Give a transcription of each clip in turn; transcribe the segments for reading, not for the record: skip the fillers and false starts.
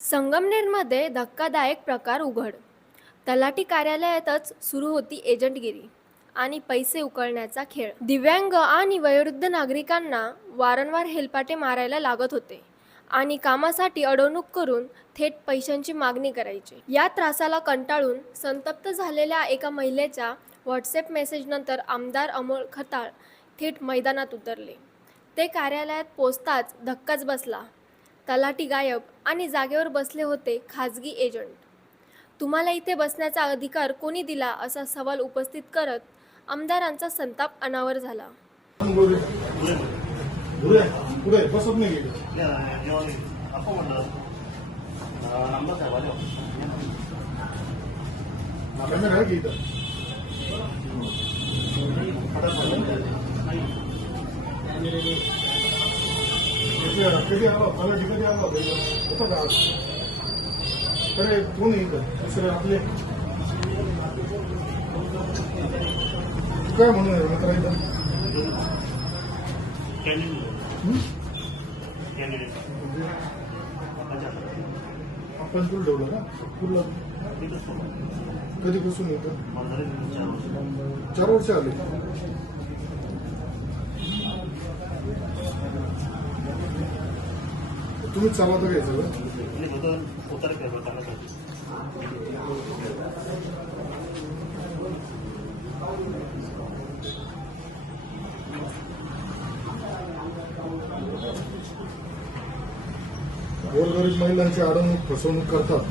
संगमनेरमध्ये धक्कादायक प्रकार उघड. तलाठी कार्यालयातच सुरू होती एजंटगिरी आणि पैसे उकळण्याचा खेळ. दिव्यांग आणि वयोवृद्ध नागरिकांना वारंवार हेलपाटे मारायला लागत होते आणि कामासाठी अडवणूक करून थेट पैशांची मागणी करायचे. या त्रासाला कंटाळून संतप्त झालेल्या एका महिलेच्या व्हॉट्सॲप मेसेजनंतर आमदार अमोल खताळ थेट मैदानात उतरले. ते कार्यालयात पोचताच धक्काच बसला. तलाठी गायब आणि जागेवर बसले होते खाजगी एजंट. तुम्हाला इथे बसण्याचा अधिकार कोणी दिला असा सवाल उपस्थित करत आमदारांचा संताप अनावर झाला. कधी आलो तलाठी कधी आला होता का कडे कोण येतं दुसरे आपले काय म्हणून मित्र इथं आपण तुला ठेवलं का तुला कधीपासून येतं 4 वर्ष आले. तुम्ही चालवता काय सगळं गोरगरीब महिलांची अडवणूक फसवणूक करतात.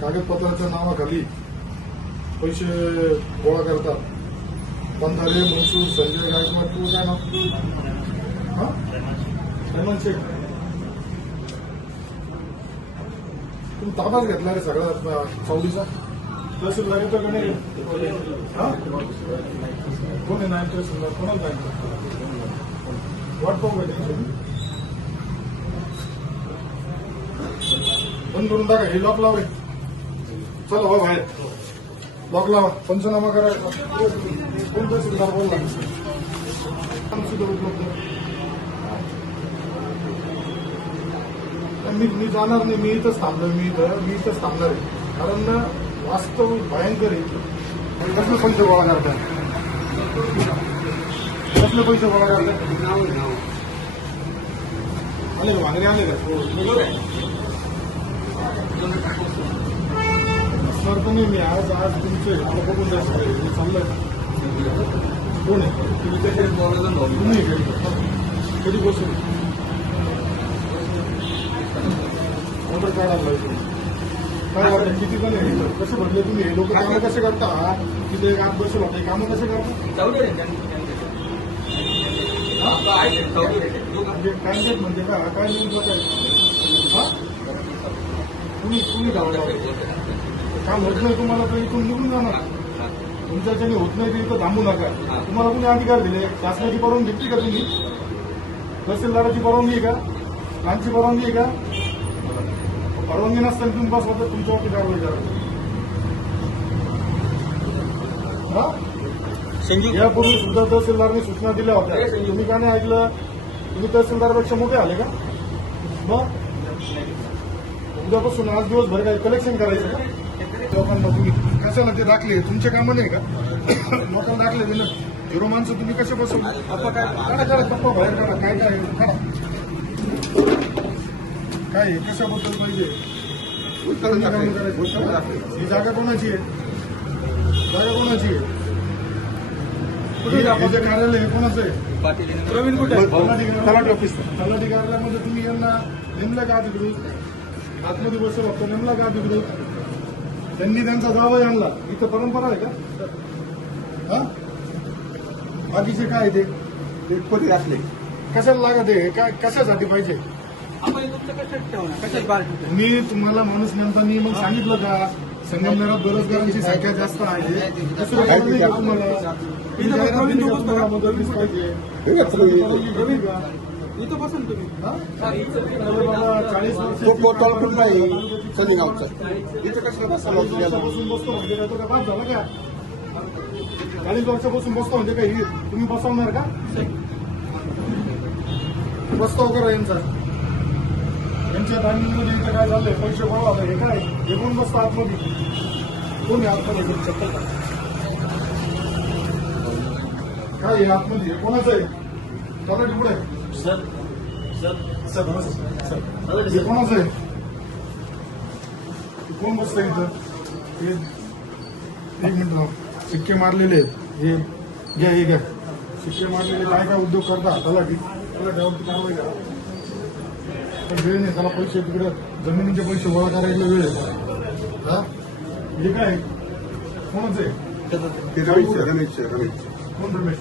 कागदपत्राच्या नावाखाली पैसे गोळा करतात. बंधारे मनसूर संजय गायकवाड तू काय नाव हेमंत शेख तुम्ही ताब्यात घेतला रे सगळा चौलीचा तहसीलदार येतो का नाही कोण आहे नायब तहसीलदार कोणाला जायचं वाट पाहू का बंद करून टाका हे लॉक लाव रे चला हो बाहेर लॉक लावा पंचनामा करायचा कोण तहसीलदार बोलला सुद्धा उपलब्ध मी जाणार नाही. मी इथंच थांबलोय. मी इथंच थांबणार आहे कारण वास्तव भयंकर आहे. कसले पैसे गोळा करतात कसले पैसे गोळा करतात आले का मागणी आले का सर पण मी आज तुमचे मला बघून जायचं मी चाललंय कोण आहे तुम्ही कधी बसून मोटर काढायला काय वाटतं किती पण आहे कसे म्हटले तुम्ही हे लोक कामं कसे करता तिथे एक आत बसेल होते कामं कसे करता कॅन्डिडेट म्हणजे का काय महत्वाचं आहे तुम्ही काम होत नाही तुम्हाला तर इथून निघून जाणार. तुमच्याच्याने होत नाही तर इथं थांबू नका. तुम्हाला कुणी अधिकार दिले शासनाची परवानगी घेतली का तुम्ही तहसीलदाराची परवानगी आहे का लांची परवानगी आहे का परवानगी नसताना तुम्ही बस होतं तुमच्यावरती कारवाई करायची. यापूर्वी सुद्धा तहसीलदारने सूचना दिल्या होत्या तुम्ही का नाही ऐकलं. तुम्ही तहसीलदारपेक्षा मोठे आले का मग उद्यापासून आज दिवसभर काय कलेक्शन करायचं का लोकांना तुम्ही कशाला ते दाखले तुमचे कामं नाही का लोकांना दाखले ना 0 माणसं तुम्ही कसे बसवून काढा टप्पा बाहेर काढा काय काय कशाबद्दल पाहिजे ही जागा कोणाची आहे कार्यालय हे कोणाचं आहे प्रवीण कुठे तलाठी ऑफिस तलाठी कार्यालयामध्ये तुम्ही यांना नेमलं का अधिकृत आतमध्ये बसू लागतो नेमला का अधिकृत त्यांनी त्यांचा जावं आणला इथं परंपरा आहे का बाकीचे काय ते कोणी असले कशाला लागत आहे काय कशासाठी पाहिजे मी तुम्हाला माणूस नेमतानी मग सांगितलं का संगमनेरात बेरोजगारांची संख्या जास्त आहे तुम्हाला मदत पाहिजे इथं बसून तुम्ही 40 वर्ष बसून बसतो म्हणजे काय तो का बाद झाला का 40 वर्षापासून बसतो म्हणजे काही तुम्ही बसवणार का प्रस्ताव करा यांचा तुमच्या टायमिंगमध्ये इथं काय झालंय, पैसे गोळा झाले, हे काय हे कोण बसतं आतमध्ये? कोण आहे आतमध्ये? चप्पल का काय आहे आतमध्ये? हे कोणाचं आहे? तलाठी कुठे आहे? सर सर सर हे कोणाचं आहे? हे कोण बसतं इथं? हे एक मिनिट राव. शिक्के मारलेले आहेत. हे घ्या, हे घ्या. शिक्के मारलेले काय काय उद्योग करता तलाठी? तलाठ्यावरती कारवाई करा. पण वेळ नाही, त्याला पैसे तिकडे जमिनीचे पैसे गोळा करायला वेळ आहे. हा हे काय कोणाचं आहे? रमेश कोण रमेश?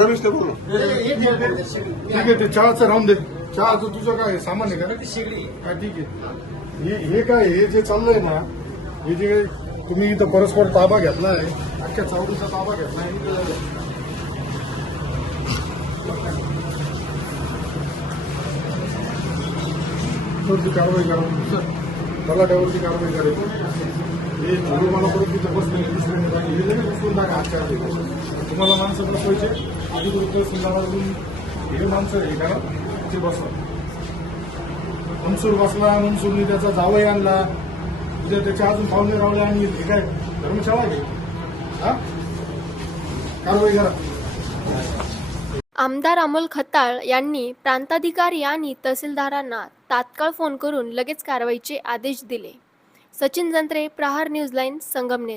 रमेश बोल ठीक आहे, ते चहाचं राहून दे. चहाचं तुझं काय सामान आहे का? काय ठीक आहे. हे काय हे जे चाललंय ना, हे जे तुम्ही इथं परस्पर ताबा घेतलाय, अख्ख्या चावडीचा ताबा घेतलाय, वरती कारवाई करा. तलाट्यावरती कारवाई करायची. हे थोडं मला परत तिथं बसले दुसऱ्याने टाकले, हे लगेच उचलून टाका आजच्या आधी. तुम्हाला माणसं बसवायचे अधिकृत तहसीलदाराकडून हे माणसं हे करा, ते बसवा. मनसूर बसला, मनसूरने त्याचा जावई आणला, उद्या त्याचे अजून पाहुणे रावले आणि हे काय धर्मशाळा आहे? हा कारवाई करा. आमदार अमोल खताळ यांनी प्रांताधिकारी आणि तहसीलदारांना तात्काळ फोन करून लगेच कारवाईचे आदेश दिले. सचिन जंत्रे, प्रहार न्यूज लाईन, संगमनेर.